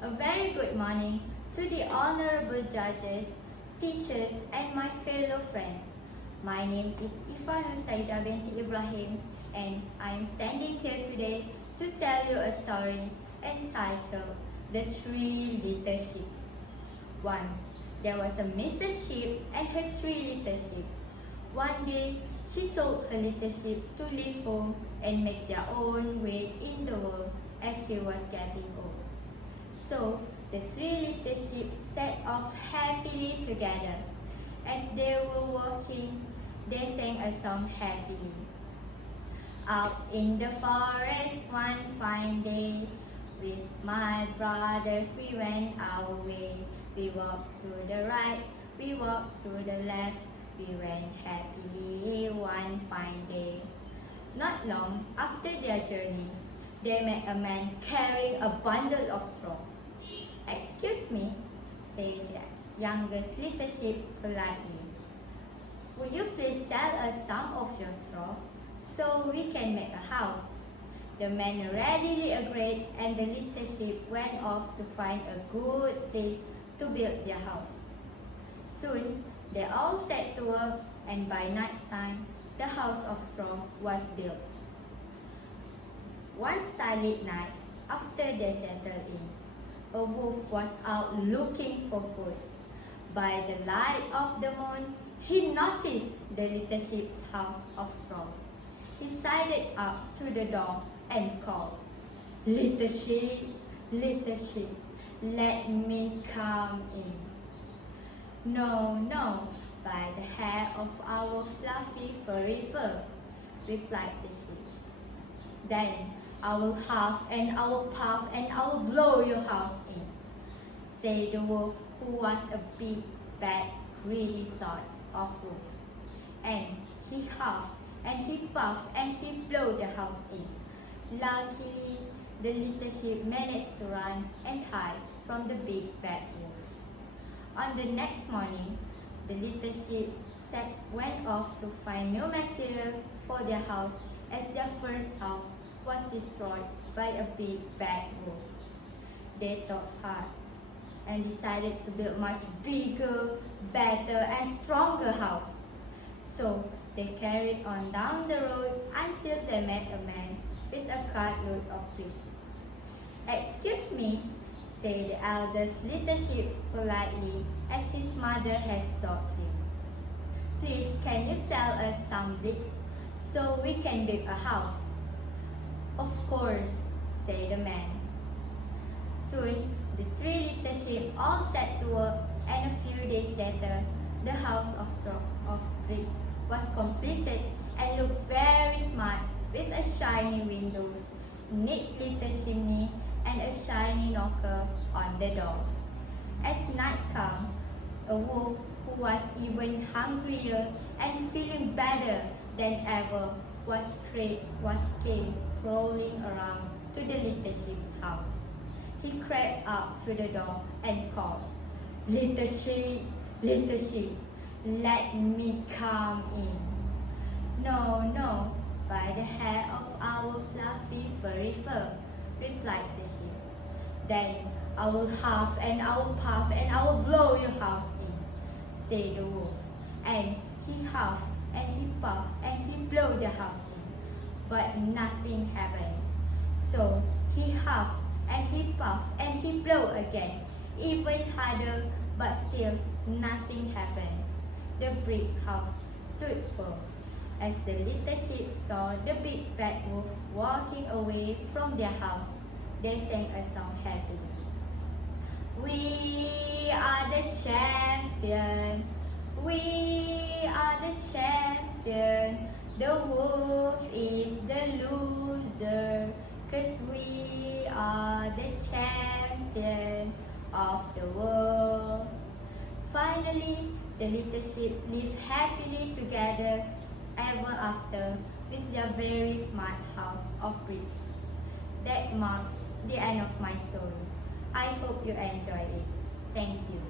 A very good morning to the honorable judges, teachers and my fellow friends. My name is Ifanu Saida binti Ibrahim and I am standing here today to tell you a story entitled The Three Little Sheep. Once there was a Mrs. Sheep and her three little sheep. One day she told her little sheep to leave home and make their own way in the world as she was getting old. So the three little sheep set off happily together. As they were walking, they sang a song happily. Out in the forest one fine day, with my brothers we went our way. We walked to the right, we walked to the left, we went happily one fine day. Not long after their journey, they met a man carrying a bundle of straw. "Excuse me," said the youngest little sheep politely. "Would you please sell us some of your straw so we can make a house?" The man readily agreed and the little sheep went off to find a good place to build their house. Soon, they all set to work and by night time, the house of straw was built. One starlit night, after they settled in, a wolf was out looking for food. By the light of the moon, he noticed the little sheep's house of straw. He sidled up to the door and called, little sheep, let me come in." "No, no, by the hair of our fluffy furry fur," replied the sheep. "Then I will huff and I will puff and I will blow your house in," said the wolf, who was a big, bad, greedy sort of wolf. And he huffed and he puffed and he blew the house in. Luckily, the little sheep managed to run and hide from the big bad wolf. On the next morning, the little sheep went off to find new material for their house as their first house was destroyed by a big bad wolf. They thought hard and decided to build much bigger, better and stronger house. So they carried on down the road until they met a man with a cartload of bricks. "Excuse me," said the eldest little sheep politely as his mother had taught him. "Please, can you sell us some bricks so we can build a house?" "Of course," said the man. Soon, the three little sheep all set to work and a few days later, the house of bricks was completed and looked very smart with a shiny windows, neat little chimney and a shiny knocker on the door. As night came, a wolf who was even hungrier and feeling better than ever was came crawling around to the little sheep's house. He crept up to the door and called, little sheep, let me come in." "No, no, by the hair of our fluffy furry fur," replied the sheep. "Then I will huff and I will puff and I will blow your house in," said the wolf. And he huffed and he puffed and he blew the house in. But nothing happened. So he huffed and he puffed and he blew again, even harder, but still nothing happened. The brick house stood firm. As the little sheep saw the big bad wolf walking away from their house, they sang a song happily. "We are the champion, we are the champion, the wolf is the loser, 'cause we are the champion of the world." Finally, the little sheep lived happily together ever after with their very smart house of bricks. That marks the end of my story. I hope you enjoyed it. Thank you.